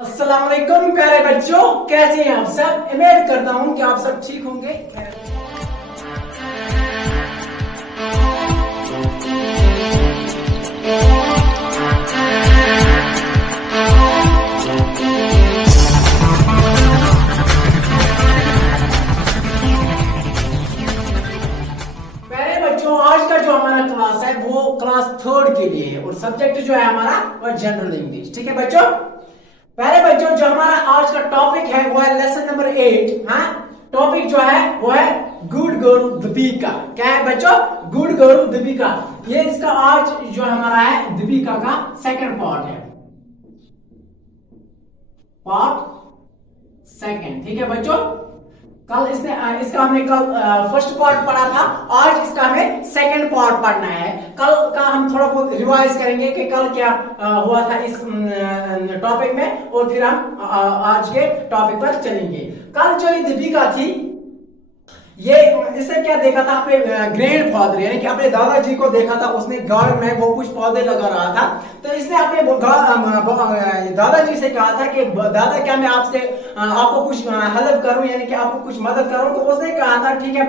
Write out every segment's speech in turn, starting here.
अस्सलाम वालेकुम प्यारे बच्चों, कैसे हैं आप सब। उम्मीद करता हूं कि आप सब ठीक होंगे। प्यारे बच्चों, आज का जो हमारा क्लास है वो क्लास थर्ड के लिए है और सब्जेक्ट जो है हमारा वो जनरल इंग्लिश। ठीक है बच्चों। पहले बच्चों, जो हमारा आज का टॉपिक है वो है लेसन नंबर 8। हाँ, टॉपिक जो है वो है गुड गर्ल दीपिका। क्या है बच्चों? Good girl Deepika. ये इसका आज जो हमारा है दीपिका का सेकंड पार्ट है, पार्ट सेकंड। ठीक है बच्चों। कल इसका हमने कल फर्स्ट पार्ट पढ़ा था, आज इसका हमें सेकंड पार्ट पढ़ना है। कल का हम थोड़ा बहुत रिवाइज करेंगे कि कल क्या हुआ था इस टॉपिक में, और फिर हम आज के टॉपिक पर चलेंगे। कल जो दीपिका थी, ये इसने क्या देखा था, अपने ग्रैंड फादर यानी कि अपने दादाजी को देखा था। उसने गार्डन में वो कुछ पौधे लगा रहा था, तो इसने अपने दादाजी से कहा था कि दादा क्या मैं आपको कुछ हेल्प करूं, यानी कि आपको कुछ मदद करूं। तो उसने कहा था ठीक है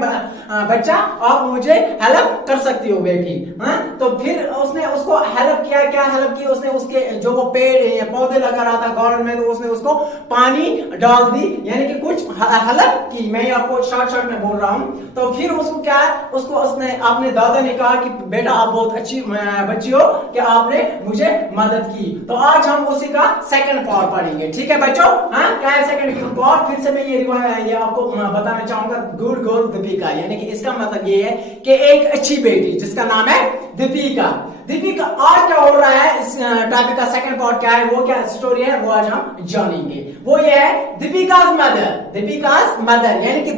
बच्चा, आप मुझे हेल्प कर सकती हो बेटी। हाँ, तो फिर उसने उसको हेल्प किया। क्या हेल्प की उसने? उसके जो वो पेड़ पौधे लगा रहा था गार्डन में, तो उसने उसको पानी डाल दी, यानी कि कुछ हेल्प की। मैं आपको शॉर्ट में बोल रहा हूं। तो फिर उसको क्या है, उसने अपने दादा ने कहा कि बेटा आप बहुत अच्छी बच्ची हो कि आपने मुझे मदद की। तो आज हम उसी का सेकंड पार्ट पढ़ेंगे। ठीक है बच्चों। हाँ, क्या है सेकंड पार्ट? फिर से मैं ये आपको बताना चाहूंगा गुड गर्ल दीपिका, यानी कि इसका मतलब ये है कि एक अच्छी बेटी जिसका नाम है दीपिका। दीपिका आज क्या हो रहा है, इस टॉपिक का सेकंड पार्ट क्या है, वो क्या स्टोरी है वो आज हम जानेंगे। वो ये है दीपिका's मदर, यानी कि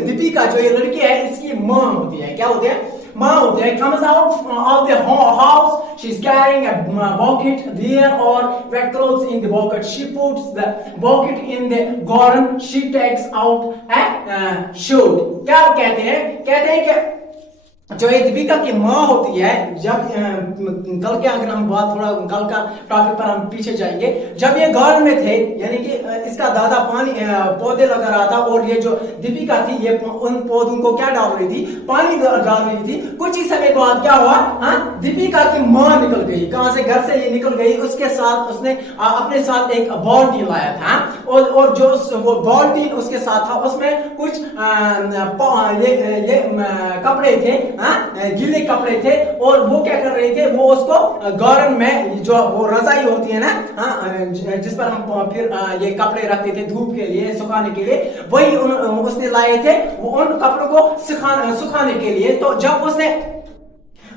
दीपिका जो ये लड़की है इसकी माँ होती है। क्या होती है? माँ होती है। comes out of the house, she's carrying a bucket. There are wet clothes in the bucket. She puts the bucket in the garden. She takes out a shoot. क्या कहते हैं कि जो ये दीपिका की माँ होती है, जब कल के अगर हम बात थोड़ा कल का टॉपिक पर हम पीछे जाएंगे, जब ये गार्डन में थे, यानी कि इसका दादा पानी पौधे लगा रहा था, और ये जो दीपिका थी ये उन पौधों को क्या डाल रही थी? पानी डाल रही थी। कुछ ही समय बाद क्या हुआ? हाँ, दीपिका की माँ निकल गई। कहां से? घर से ये निकल गई। उसके साथ उसने अपने साथ एक बाल्टी लाया था, और जो वो बाल्टी उसके साथ था उसमें कुछ ये कपड़े थे, गीले कपड़े थे। और वो क्या कर रहे थे, वो उसको गार्डन में जो वो रजाई होती है ना, जिस पर हम फिर ये कपड़े रखते थे धूप के लिए, सुखाने के लिए, वही उसने लाए थे वो उन कपड़ों को सुखाने के लिए। तो जब उसने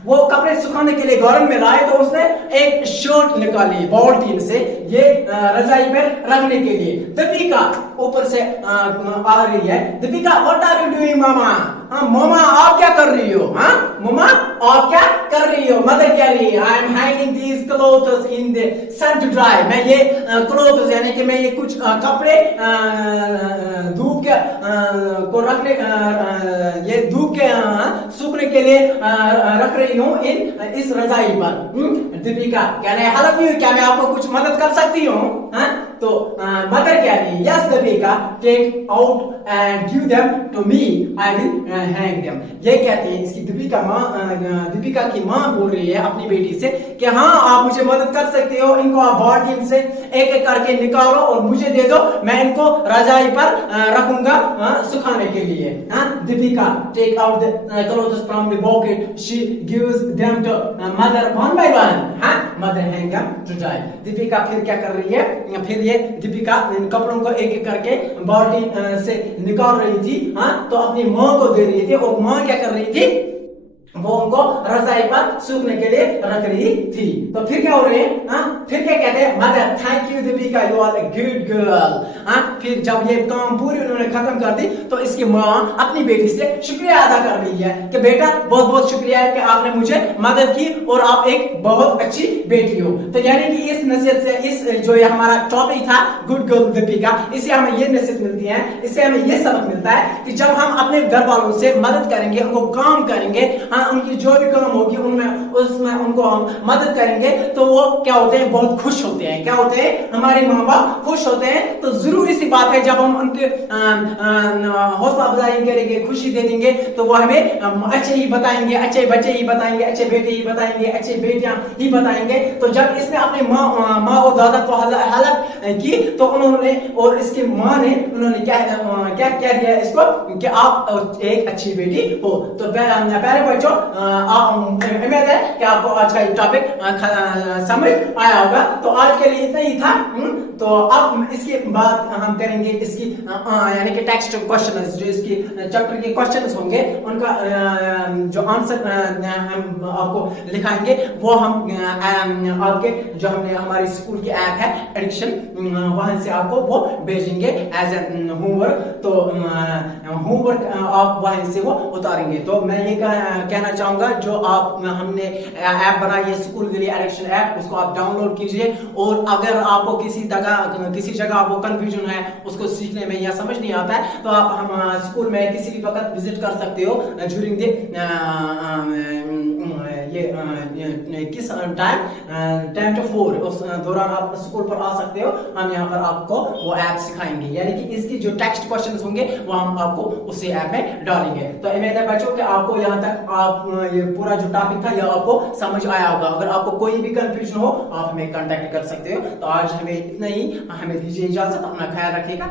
वो कपड़े सुखाने के लिए गार्डन में लाए, तो उसने एक शर्ट निकाली बाल्टी से, ये रजाई पर रखने के लिए। दीपिका ऊपर से आ रही है। Deepika, what are you doing मामा? हाँ मामा, आप क्या कर रही हो? हाँ मामा, आप क्या कर रही हो? मदर कह रही है I am hanging these clothes in the sun to dry. मैं ये क्लोथ्स यानी कि मैं ये कुछ कपड़े धूप के को रखने ये धूप के सूखने के लिए रख रही हूँ इस रजाई पर। दीपिका कह रहे हेल्प यू, क्या मैं आपको कुछ मदद कर सकती हूँ? हाँ, तो मदर कह रही है yes Deepika, take out and give them to me, I will hang them. ये कहती है इसकी दीपिका की माँ बोल रही है अपनी बेटी से कि हाँ आप मुझे मदद कर सकते हो, इनको आप बाल्टी से एक एक करके निकालो और मुझे दे दो, मैं इनको रजाई पर रखूंगा सुखाने के लिए। Deepika take out the clothes from the bucket, she gives them to mother one by one. Mother hang them to dry. Deepika फिर क्या कर रही है, फिर ये दीपिका इन कपड़ों को एक एक करके बाल्टी से निकाल रही थी। हाँ, तो अपनी माँ को दे रही थी, और माँ क्या कर रही थी, वो उनको रजाई पर सूखने के लिए रख रही थी। तो फिर क्या हो रहे हैं? हाँ, फिर क्या कहते हैं? Mother thank you Deepika, you are a good girl. हाँ, फिर जब ये काम पूरी उन्होंने खत्म कर दी, तो इसकी माँ अपनी बेटी से शुक्रिया अदा कर रही है कि बेटा बहुत बहुत शुक्रिया है कि आपने मुझे मदद की और आप एक बहुत अच्छी बेटी हो। तो यानी कि इस नसीहत से, इस जो ये हमारा टॉपिक था गुड गर्ल दीपिका, इससे हमें ये नसीहत मिलती है, इससे हमें ये सबक मिलता है कि जब हम अपने घर वालों से मदद करेंगे, उनको काम करेंगे, हाँ उनकी जो भी काम होगी उसमें उनको हम मदद करेंगे, तो वो क्या होते हैं बहुत खुश होते हैं। क्या होते हैं? हमारे माँ बाप खुश होते हैं। तो जरूरी सी बात है, जब हम उनके हौसला अफजाई करेंगे, खुशी दे देंगे, तो वो हमें अच्छे ही बताएंगे, अच्छे बच्चे ही बताएंगे, अच्छे बेटे ही बताएंगे, अच्छे बेटियां ही बताएंगे। तो जब इसने अपने माँ और दादा को हेल्प की, तो उन्होंने और इसकी माँ ने उन्होंने क्या क्या क्या दिया इसको कि आप एक अच्छी बेटी हो। तो प्यारे बच्चों, उम्मीद है कि आपको आज का टॉपिक समझ आया होगा। तो आज के लिए इतना ही था। तो अब इसके बाद हम करेंगे इसकी यानी कि टेक्स्ट क्वेश्चन, जो इसकी चैप्टर के क्वेश्चंस होंगे, उनका जो आंसर हम आपको लिखाएंगे, वो हम आपके जो हमने हमारी स्कूल की ऐप है एडिक्शन, वहां से आपको वो भेजेंगे एज ए होमवर्क। तो होमवर्क आप वहां से वो उतारेंगे। तो मैं ये कहना चाहूंगा, जो आप हमने ऐप बनाई है स्कूल के लिए एडिक्शन ऐप, उसको आप डाउनलोड कीजिए। और अगर आपको किसी जगह आपको कंफ्यूजन है, उसको सीखने में या समझ नहीं आता है, तो आप हम स्कूल में किसी भी वक्त विजिट कर सकते हो ड्यूरिंग ये किस टाइम टू 4 उस दौरान आप स्कूल पर आ सकते हो। हम यहाँ पर आपको वो ऐप सिखाएंगे, यानी कि इसकी जो टेक्स्ट क्वेश्चंस होंगे वो हम आपको उसी ऐप में डालेंगे। तो उम्मीद है बच्चों कि आपको यहाँ तक आप ये पूरा जो टॉपिक था यह आपको समझ आया होगा। अगर आपको कोई भी कंफ्यूजन हो, आप हमें कांटेक्ट कर सकते हो। तो आज हमें इतना ही, हमें दीजिए इजाजत, अपना ख्याल रखिएगा।